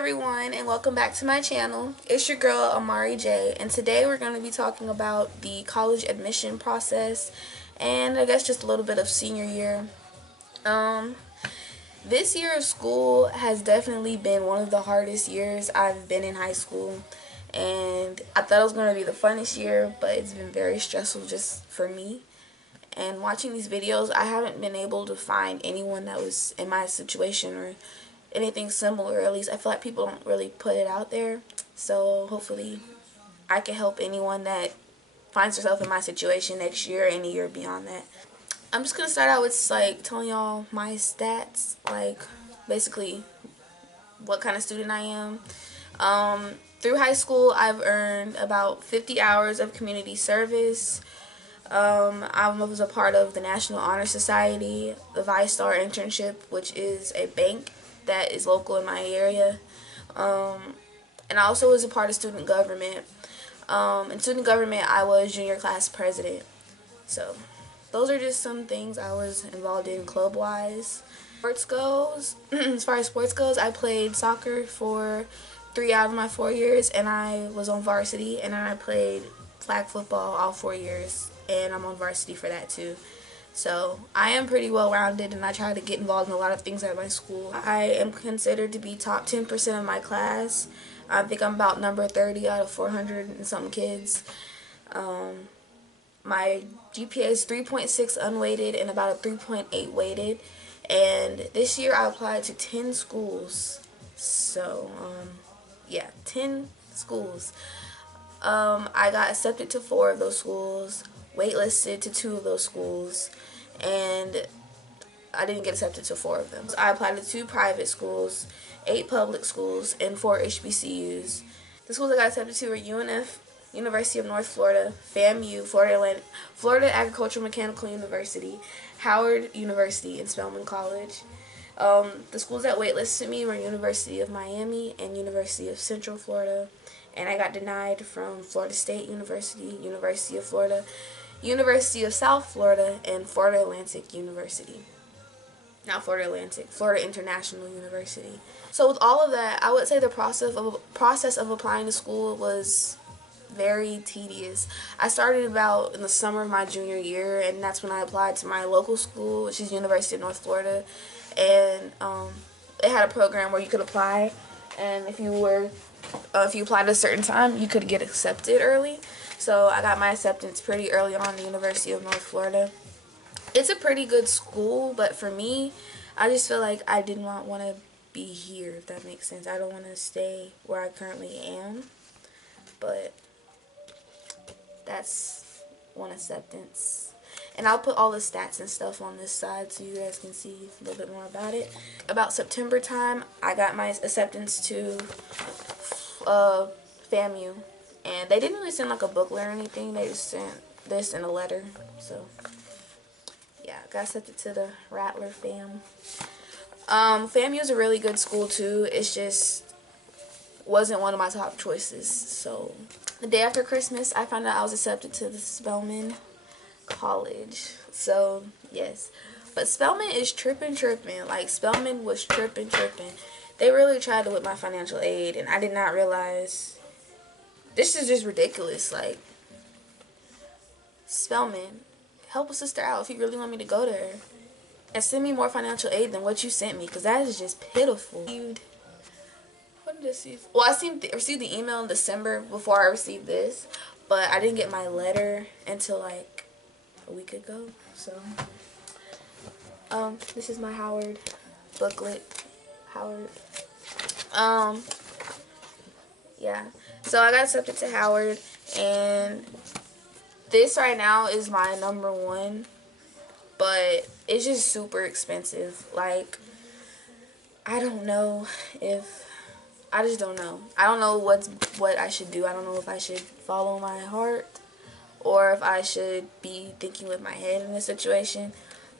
everyone, and welcome back to my channel. It's your girl Amari J, and today we're going to be talking about the college admission process and I guess just a little bit of senior year. This year of school has definitely been one of the hardest years I've been in high school, and I thought it was going to be the funnest year, but it's been very stressful just for me. And watching these videos, I haven't been able to find anyone that was in my situation or anything similar. At least I feel like people don't really put it out there. So hopefully I can help anyone that finds herself in my situation next year or any year beyond that. I'm just going to start out with like telling y'all my stats, like basically what kind of student I am. Through high school, I've earned about 50 hours of community service. I was a part of the National Honor Society, the ViStar internship, which is a bank that is local in my area, and I also was a part of student government. In student government, I was junior class president. So those are just some things I was involved in club-wise. Sports goes, as far as sports goes, I played soccer for 3 out of my 4 years, and I was on varsity, and then I played flag football all 4 years, and I'm on varsity for that too. So I am pretty well-rounded, and I try to get involved in a lot of things at my school. I am considered to be top 10% of my class. I think I'm about number 30 out of 400 and something kids. My GPA is 3.6 unweighted and about a 3.8 weighted. And this year I applied to 10 schools. So, yeah, 10 schools. I got accepted to 4 of those schools, waitlisted to 2 of those schools, and I didn't get accepted to 4 of them. So I applied to 2 private schools, 8 public schools, and 4 HBCUs. The schools I got accepted to were UNF, University of North Florida, FAMU, Florida Agricultural Mechanical University, Howard University, and Spelman College. The schools that waitlisted me were University of Miami and University of Central Florida. And I got denied from Florida State University, University of Florida, University of South Florida, and Florida Atlantic University. Not Florida Atlantic, Florida International University. So with all of that, I would say the process of applying to school was very tedious. I started about in the summer of my junior year, and that's when I applied to my local school, which is University of North Florida. And it had a program where you could apply, and if you applied at a certain time, you could get accepted early. So I got my acceptance pretty early on in the University of North Florida. It's a pretty good school, but for me, I just feel like I did not want to be here, if that makes sense. I don't want to stay where I currently am, but that's one acceptance. And I'll put all the stats and stuff on this side so you guys can see a little bit more about it. About September time, I got my acceptance to FAMU, and they didn't really send like a booklet or anything. They just sent this in a letter. So yeah, got accepted to the Rattler fam. FAMU is a really good school too. It's just wasn't one of my top choices. So the day after Christmas, I found out I was accepted to the Spelman College. So yes, but Spelman is tripping. Like Spelman was tripping. They really tried to whip my financial aid, and I did not realize this is just ridiculous. Like, Spelman, help a sister out if you really want me to go there, and send me more financial aid than what you sent me, because that is just pitiful. What did I see? Well, I received the email in December before I received this, but I didn't get my letter until like a week ago. So this is my Howard booklet. Howard. Yeah. So I got accepted to Howard, and this right now is my number 1, but it's just super expensive. Like, I don't know if I just don't know. I don't know what I should do. I don't know if I should follow my heart or if I should be thinking with my head in this situation.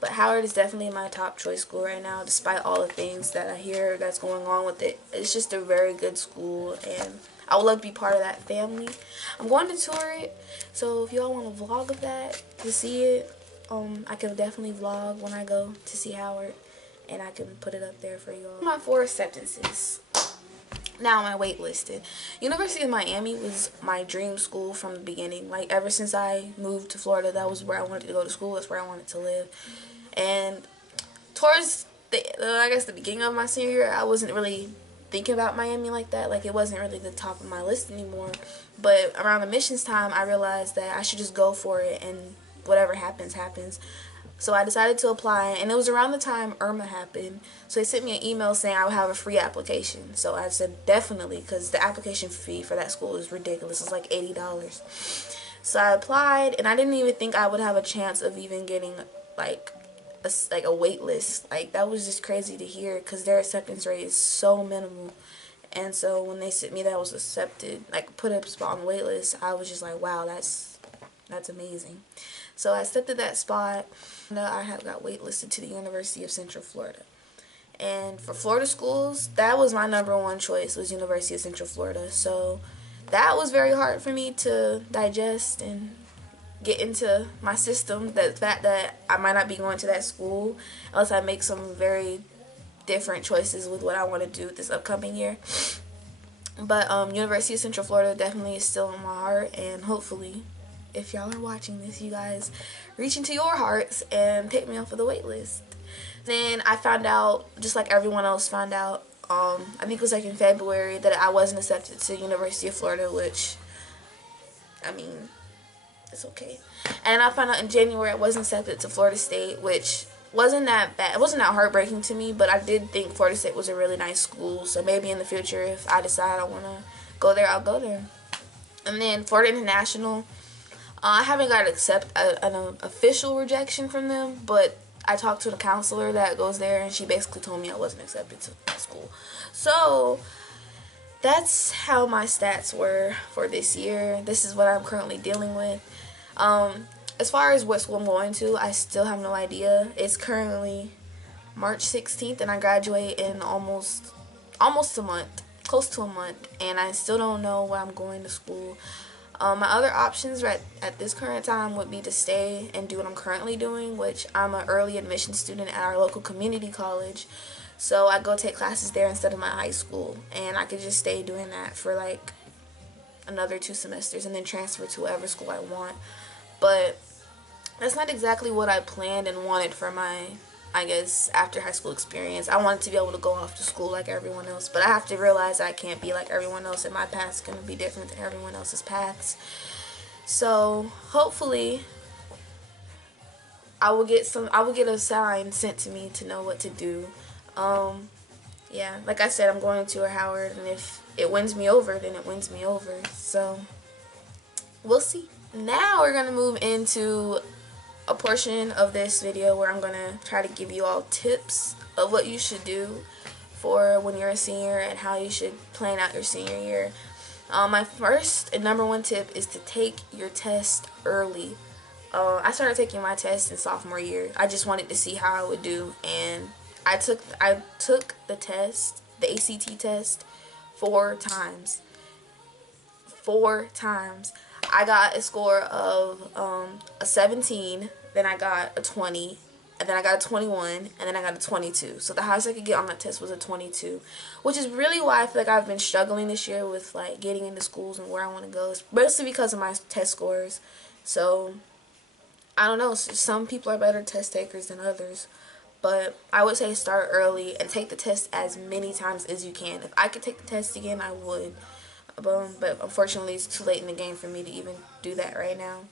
But Howard is definitely my top choice school right now, despite all the things that I hear that's going on with it. It's just a very good school, and I would love to be part of that family. I'm going to tour it, so if y'all want a vlog of that to see it, I can definitely vlog when I go to see Howard, and I can put it up there for y'all. My 4 acceptances. Now am I waitlisted. University of Miami was my dream school from the beginning. Like, ever since I moved to Florida, that was where I wanted to go to school. That's where I wanted to live. And towards I guess the beginning of my senior year, I wasn't really thinking about Miami like that. Like, it wasn't really the top of my list anymore. But around admissions time, I realized that I should just go for it, and whatever happens, happens. So I decided to apply, and it was around the time Irma happened. So they sent me an email saying I would have a free application. So I said definitely, because the application fee for that school is ridiculous. It's like $80. So I applied, and I didn't even think I would have a chance of even getting like a wait list. Like, that was just crazy to hear, because their acceptance rate is so minimal. And so when they sent me that I was accepted, like put a spot on the wait list, I was just like, wow, that's amazing. So I accepted that spot. I have got waitlisted to the University of Central Florida. And for Florida schools, that was my #1 choice, was University of Central Florida. So that was very hard for me to digest and get into my system, the fact that I might not be going to that school unless I make some very different choices with what I want to do this upcoming year. But University of Central Florida definitely is still in my heart, and hopefully, if y'all are watching this, you guys reach into your hearts and take me off of the wait list. Then I found out, just like everyone else found out, I think it was like in February, that I wasn't accepted to University of Florida, which, I mean, it's okay. And I found out in January I wasn't accepted to Florida State, which wasn't that bad. It wasn't that heartbreaking to me, but I did think Florida State was a really nice school. So maybe in the future, if I decide I want to go there, I'll go there. And then Florida International, I haven't got an official rejection from them, but I talked to the counselor that goes there, and she basically told me I wasn't accepted to that school. So that's how my stats were for this year. This is what I'm currently dealing with. As far as what school I'm going to, I still have no idea. It's currently March 16th, and I graduate in almost a month, close to a month, and I still don't know where I'm going to school. My other options right at this current time would be to stay and do what I'm currently doing, which I'm an early admission student at our local community college. So I go take classes there instead of my high school, and I could just stay doing that for like another 2 semesters and then transfer to whatever school I want. But that's not exactly what I planned and wanted for my, I guess, after high school experience. I wanted to be able to go off to school like everyone else, but I have to realize I can't be like everyone else, and my path's going to be different than everyone else's paths. So hopefully I will get a sign sent to me to know what to do. Yeah, like I said, I'm going to Howard, and if it wins me over, then it wins me over. So we'll see. Now we're going to move into a portion of this video where I'm going to try to give you all tips of what you should do for when you're a senior and how you should plan out your senior year. My first and #1 tip is to take your test early. I started taking my test in sophomore year. I just wanted to see how I would do, and I took the test, the ACT test, 4 times. 4 times. I got a score of a 17, then I got a 20, and then I got a 21, and then I got a 22. So the highest I could get on that test was a 22, which is really why I feel like I've been struggling this year with like getting into schools and where I want to go. It's mostly because of my test scores. So I don't know, some people are better test takers than others, but I would say start early and take the test as many times as you can. If I could take the test again, I would. But unfortunately, it's too late in the game for me to even do that right now.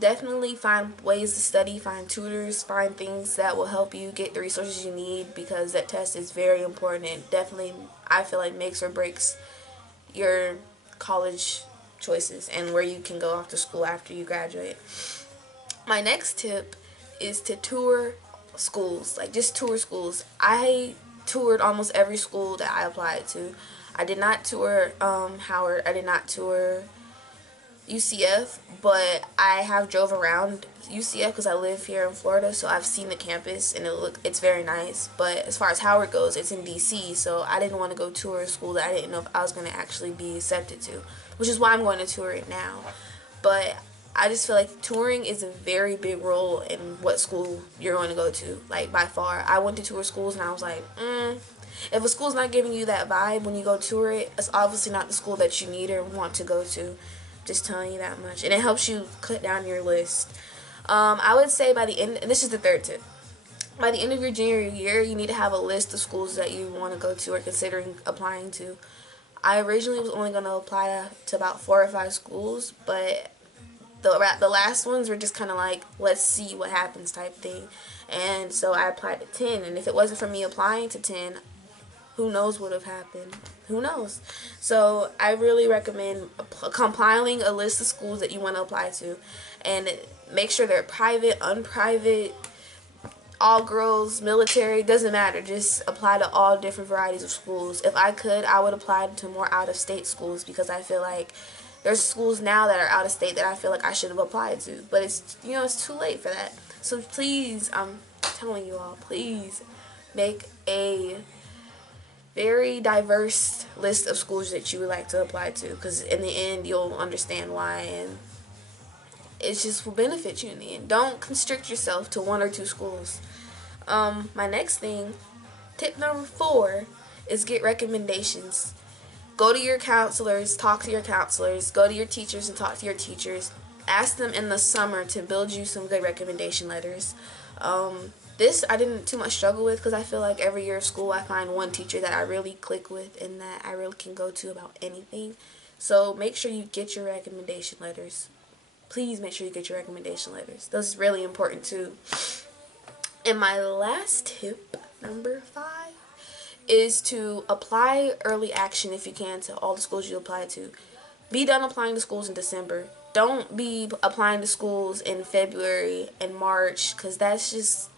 Definitely find ways to study, find tutors, find things that will help you get the resources you need, because that test is very important. It definitely, I feel like, makes or breaks your college choices and where you can go off to school after you graduate. My next tip is to tour schools, like just tour schools. I toured almost every school that I applied to. I did not tour Howard. I did not tour UCF, but I have drove around UCF because I live here in Florida, so I've seen the campus and it's very nice. But as far as Howard goes, it's in DC, so I didn't want to go tour a school that I didn't know if I was going to actually be accepted to, which is why I'm going to tour it now. But I just feel like touring is a very big role in what school you're going to go to, like by far. I went to tour schools and I was like, If a school's not giving you that vibe when you go tour it, it's obviously not the school that you need or want to go to. Just telling you that much. And it helps you cut down your list. I would say by the end, and this is the third tip, by the end of your junior year, you need to have a list of schools that you want to go to or considering applying to. I originally was only going to apply to about 4 or 5 schools, but the last ones were just kind of like, let's see what happens type thing. And so I applied to 10, and if it wasn't for me applying to 10, who knows what would have happened. Who knows? So I really recommend compiling a list of schools that you want to apply to, and make sure they're private, unprivate, all girls, military, doesn't matter. Just apply to all different varieties of schools. If I could, I would apply to more out-of-state schools, because I feel like there's schools now that are out of state that I feel like I should have applied to, but it's, you know, it's too late for that. So please, I'm telling you all, please make a very diverse list of schools that you would like to apply to, because in the end you'll understand why, and it just will benefit you in the end. Don't constrict yourself to 1 or 2 schools. My next thing, tip number 4, is get recommendations. Go to your counselors, talk to your counselors, go to your teachers and talk to your teachers. Ask them in the summer to build you some good recommendation letters. This I didn't too much struggle with, because I feel like every year of school I find one teacher that I really click with and that I really can go to about anything. So make sure you get your recommendation letters. Please make sure you get your recommendation letters. That's really important too. And my last tip, number 5, is to apply early action if you can to all the schools you apply to. Be done applying to schools in December. Don't be applying to schools in February and March, because that's just,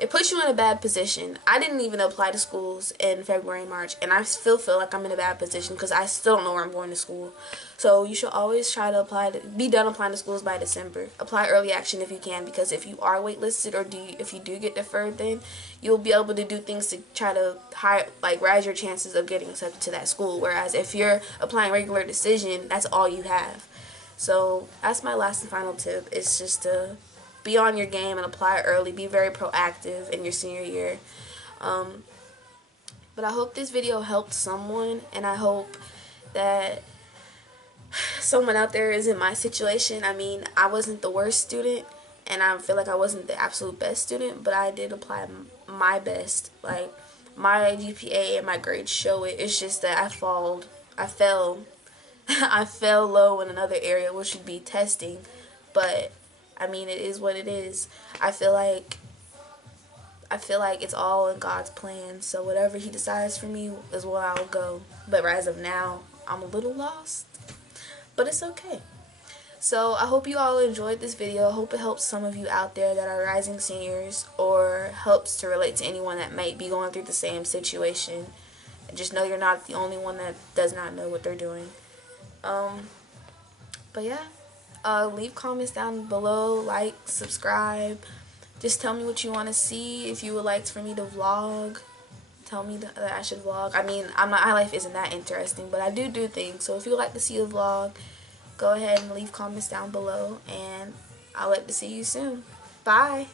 it puts you in a bad position. I didn't even apply to schools in February and March, and I still feel like I'm in a bad position because I still don't know where I'm going to school. So you should always try to be done applying to schools by December. Apply early action if you can, because if you are waitlisted, or if you do get deferred, then you'll be able to do things to try to rise your chances of getting accepted to that school. Whereas if you're applying regular decision, that's all you have. So that's my last and final tip. It's just to be on your game and apply early. Be very proactive in your senior year. But I hope this video helped someone, and I hope that someone out there is in my situation. I mean, I wasn't the worst student, and I feel like I wasn't the absolute best student, but I did apply my best. Like, my GPA and my grades show it. It's just that I fell I fell low in another area, which would be testing. But I mean, it is what it is. I feel like it's all in God's plan. So whatever He decides for me is where I'll go. But as of now, I'm a little lost. But it's okay. So I hope you all enjoyed this video. I hope it helps some of you out there that are rising seniors, or helps to relate to anyone that might be going through the same situation. And just know you're not the only one that does not know what they're doing. But yeah, leave comments down below, like, subscribe. Just tell me what you want to see. If you would like for me to vlog, tell me that I should vlog. I mean, my life isn't that interesting, but I do things. So if you would like to see a vlog, go ahead and leave comments down below, and I'll like to see you soon. Bye.